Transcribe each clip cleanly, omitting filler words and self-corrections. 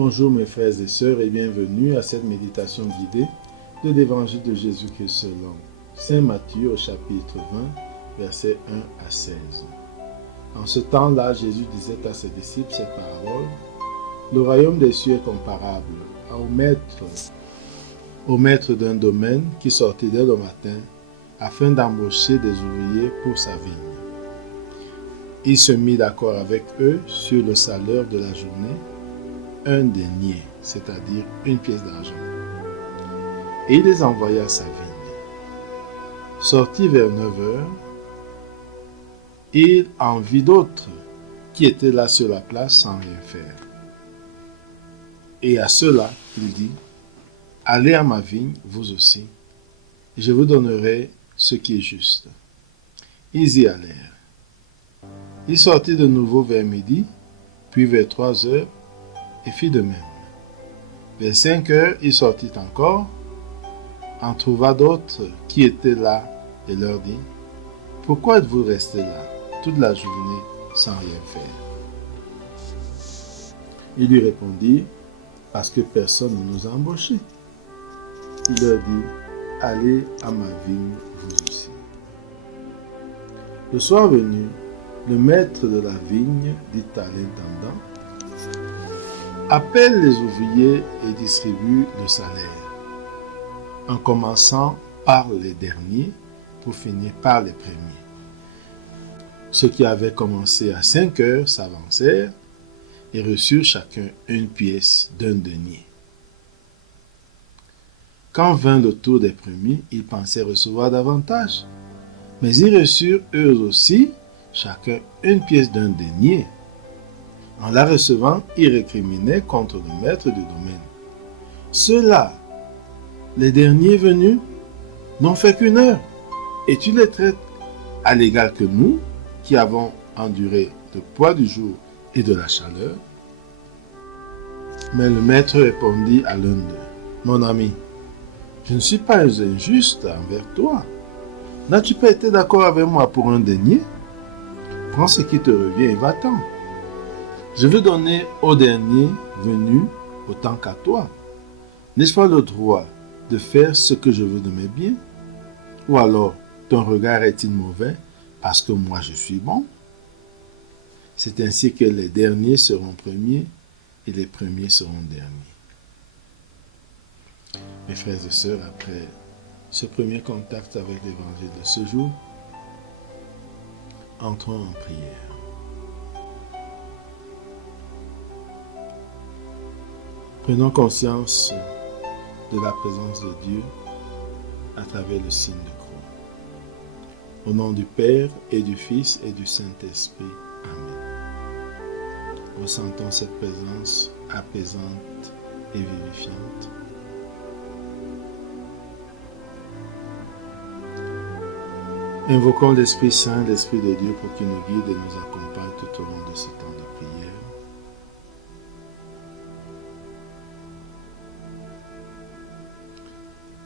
Bonjour mes frères et sœurs et bienvenue à cette méditation guidée de l'évangile de Jésus-Christ selon Saint Matthieu au chapitre 20, versets 1 à 16. En ce temps-là, Jésus disait à ses disciples cette parabole: le royaume des cieux est comparable au maître d'un domaine qui sortit dès le matin afin d'embaucher des ouvriers pour sa vigne. Il se mit d'accord avec eux sur le salaire de la journée, un denier, c'est-à-dire une pièce d'argent. Et il les envoya à sa vigne. Sorti vers 9 heures, il en vit d'autres qui étaient là sur la place sans rien faire. Et à ceux-là, il dit: allez à ma vigne, vous aussi, et je vous donnerai ce qui est juste. Ils y allèrent. Il sortit de nouveau vers midi, puis vers 3 heures, et fit de même. Vers 5 heures, il sortit encore, en trouva d'autres qui étaient là, et leur dit: pourquoi êtes-vous restés là toute la journée sans rien faire? Il lui répondit: parce que personne ne nous a embauchés. Il leur dit: allez à ma vigne, vous aussi. Le soir venu, le maître de la vigne dit à l'intendant: appelle les ouvriers et distribue le salaire, en commençant par les derniers pour finir par les premiers. Ceux qui avaient commencé à 5 heures s'avancèrent et reçurent chacun une pièce d'un denier. Quand vint le tour des premiers, ils pensaient recevoir davantage, mais ils reçurent eux aussi chacun une pièce d'un denier. En la recevant, ils récriminaient contre le maître du domaine: ceux-là, les derniers venus, n'ont fait qu'une heure, et tu les traites à l'égal que nous, qui avons enduré le poids du jour et de la chaleur. Mais le maître répondit à l'un d'eux: mon ami, je ne suis pas injuste envers toi. N'as-tu pas été d'accord avec moi pour un denier? Prends ce qui te revient et va-t'en. Je veux donner au dernier venu autant qu'à toi. N'ai-je pas le droit de faire ce que je veux de mes biens? Ou alors, ton regard est-il mauvais parce que moi je suis bon? C'est ainsi que les derniers seront premiers et les premiers seront derniers. Mes frères et sœurs, après ce premier contact avec l'évangile de ce jour, entrons en prière. Prenons conscience de la présence de Dieu à travers le signe de croix. Au nom du Père et du Fils et du Saint-Esprit. Amen. Ressentons cette présence apaisante et vivifiante. Invoquons l'Esprit Saint, l'Esprit de Dieu, pour qu'il nous guide et nous accompagne tout au long de ce temps de prière.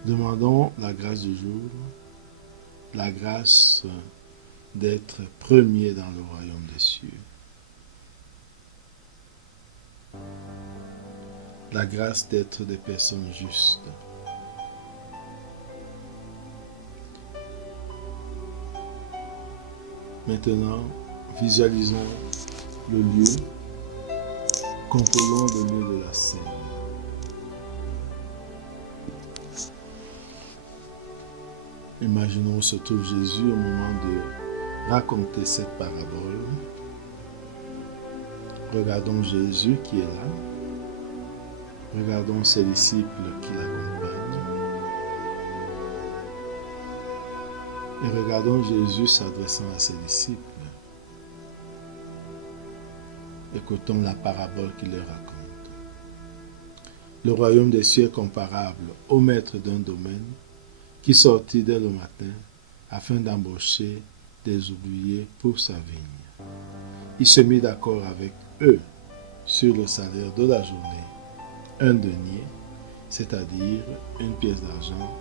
Demandons la grâce du jour, la grâce d'être premier dans le royaume des cieux, la grâce d'être des personnes justes, Maintenant, visualisons le lieu, contrôlons le lieu de la scène. Imaginons où se trouve Jésus au moment de raconter cette parabole. Regardons Jésus qui est là. Regardons ses disciples qui l'accompagnent. Et regardons Jésus s'adressant à ses disciples. Écoutons la parabole qu'il leur raconte. Le royaume des cieux est comparable au maître d'un domaine qui sortit dès le matin afin d'embaucher des ouvriers pour sa vigne. Il se mit d'accord avec eux sur le salaire de la journée, un denier, c'est-à-dire une pièce d'argent,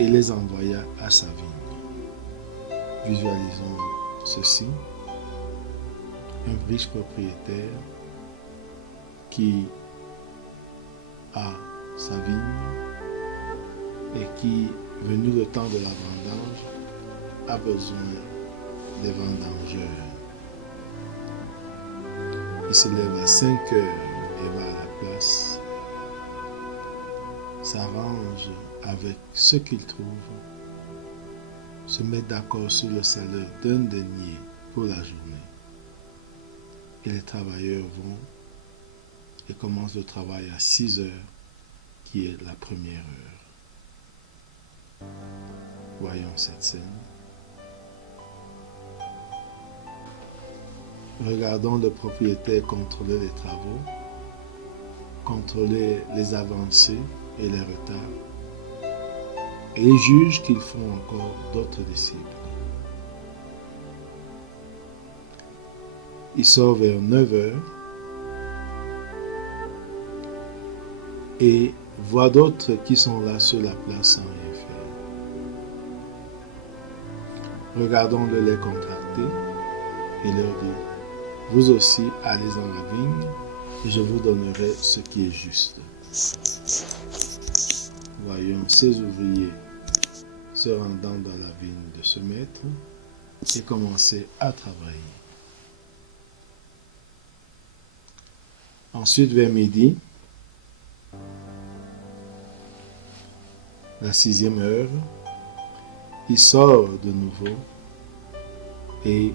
et les envoya à sa vigne. Visualisons ceci: un riche propriétaire qui a sa vigne et qui, venu le temps de la vendange, a besoin des vendangeurs. Il se lève à 5 heures et va à la place, s'arrange avec ce qu'il trouve, se met d'accord sur le salaire d'un denier pour la journée. Et les travailleurs vont et commencent le travail à 6 heures, qui est la première heure. Voyons cette scène. Regardons le propriétaire contrôler les travaux, contrôler les avancées et les retards, et il juge qu'ils font encore d'autres disciples. Il sort vers 9 heures et voit d'autres qui sont là sur la place sans rien faire. Regardons-le les contracter et leur dit: vous aussi allez dans la vigne et je vous donnerai ce qui est juste. Voyons ces ouvriers se rendant dans la vigne de ce maître et commencer à travailler. Ensuite, vers midi, la 6e heure, il sort de nouveau et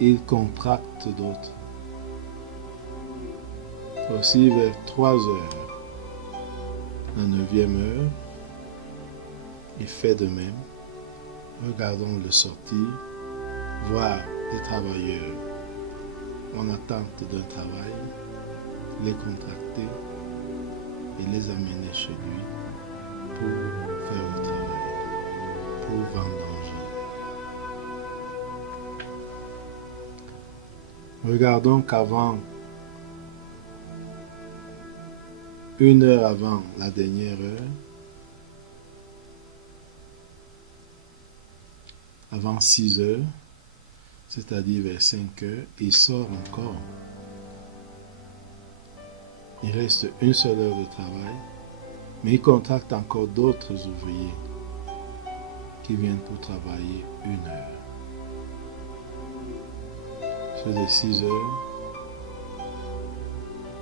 il contracte d'autres. Aussi vers 3 heures, la 9e heure, il fait de même. Regardons-le sortir, voir les travailleurs en attente d'un travail, les contracter et les amener chez lui pour faire le travail, pour vendanger. Regardons qu'avant, 1 heure avant la dernière heure, avant 6 heures, c'est-à-dire vers 5 heures, il sort encore. Il reste 1 seule heure de travail, mais il contracte encore d'autres ouvriers qui viennent pour travailler 1 heure. Ceux de 6 heures,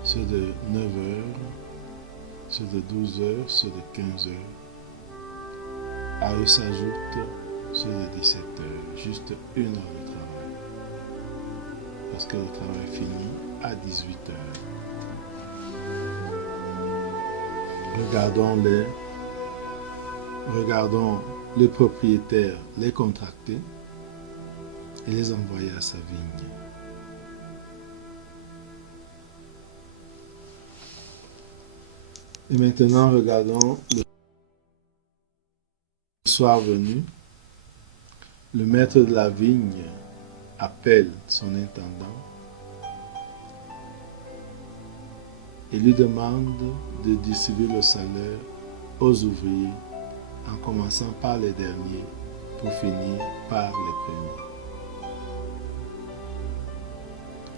ceux de 9 heures, ceux de 12 heures, ceux de 15 heures. À eux s'ajoutent ceux de 17 heures, juste 1 heure de travail. Parce que le travail finit à 18 heures. Regardons le propriétaire les contracter et les envoyer à sa vigne. Et maintenant, regardons le soir venu, le maître de la vigne appelle son intendant et lui demande de distribuer le salaire aux ouvriers, en commençant par les derniers pour finir par les premiers.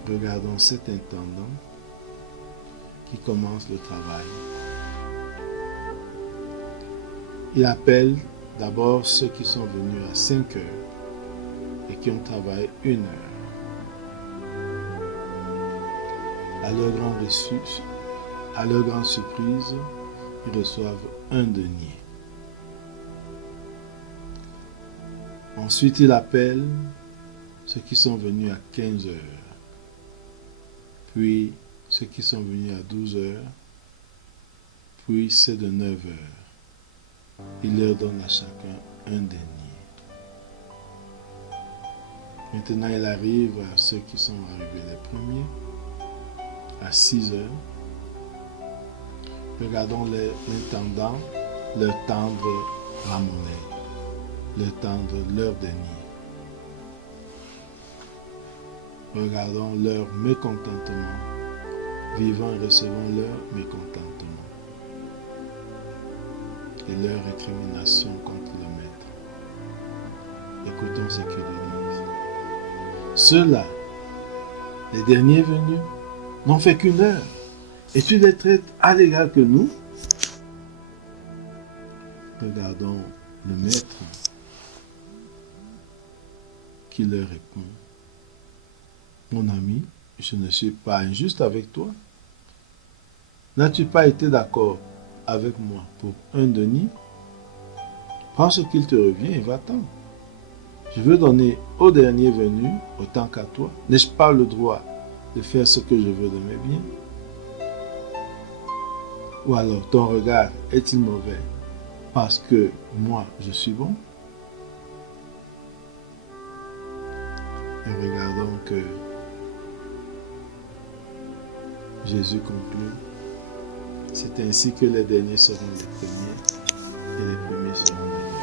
Regardons cet intendant qui commence le travail. Il appelle d'abord ceux qui sont venus à 5 heures et qui ont travaillé 1 heure. À leur grande surprise, ils reçoivent un denier. Ensuite, il appelle ceux qui sont venus à 15 heures, puis ceux qui sont venus à 12 heures, puis ceux de 9 heures. Il leur donne à chacun un denier. Maintenant, il arrive à ceux qui sont arrivés les premiers, à 6 heures. Regardons l'intendant leur tendre la monnaie, leur tendre leur denier. Regardons leur mécontentement, vivant et recevant leur mécontentement et leur récrimination contre le maître. Écoutons ce qu'ils disent. Ceux-là, les derniers venus, n'ont fait qu'une heure. Et tu les traites à l'égal que nous. Regardons le maître qui leur répond. Mon ami, je ne suis pas injuste avec toi. N'as-tu pas été d'accord avec moi pour un denier? Prends ce qu'il te revient et va-t'en. Je veux donner au dernier venu autant qu'à toi. N'ai-je pas le droit de faire ce que je veux de mes biens? Ou alors ton regard est-il mauvais parce que moi je suis bon? Et regardons que Jésus conclut. C'est ainsi que les derniers seront les premiers et les premiers seront les derniers.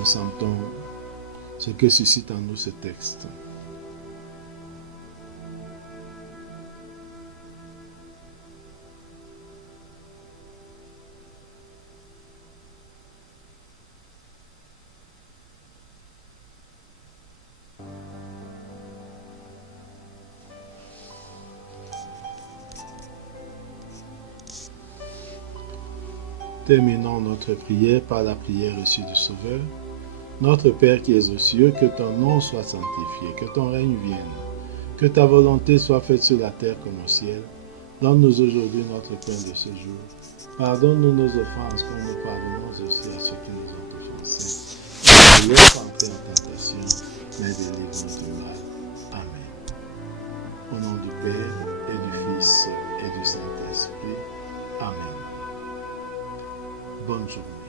Ressentons ce que suscite en nous ce texte. Terminons notre prière par la prière reçue du Sauveur. Notre Père qui es aux cieux, que ton nom soit sanctifié, que ton règne vienne, que ta volonté soit faite sur la terre comme au ciel. Donne-nous aujourd'hui notre pain de ce jour. Pardonne-nous nos offenses, comme nous pardonnons aussi à ceux qui nous ont offensés. Ne nous laisse pas entrer en tentation, mais délivre-nous du mal. Amen. Au nom du Père, et du Fils, et du Saint-Esprit. Amen. Bonne journée.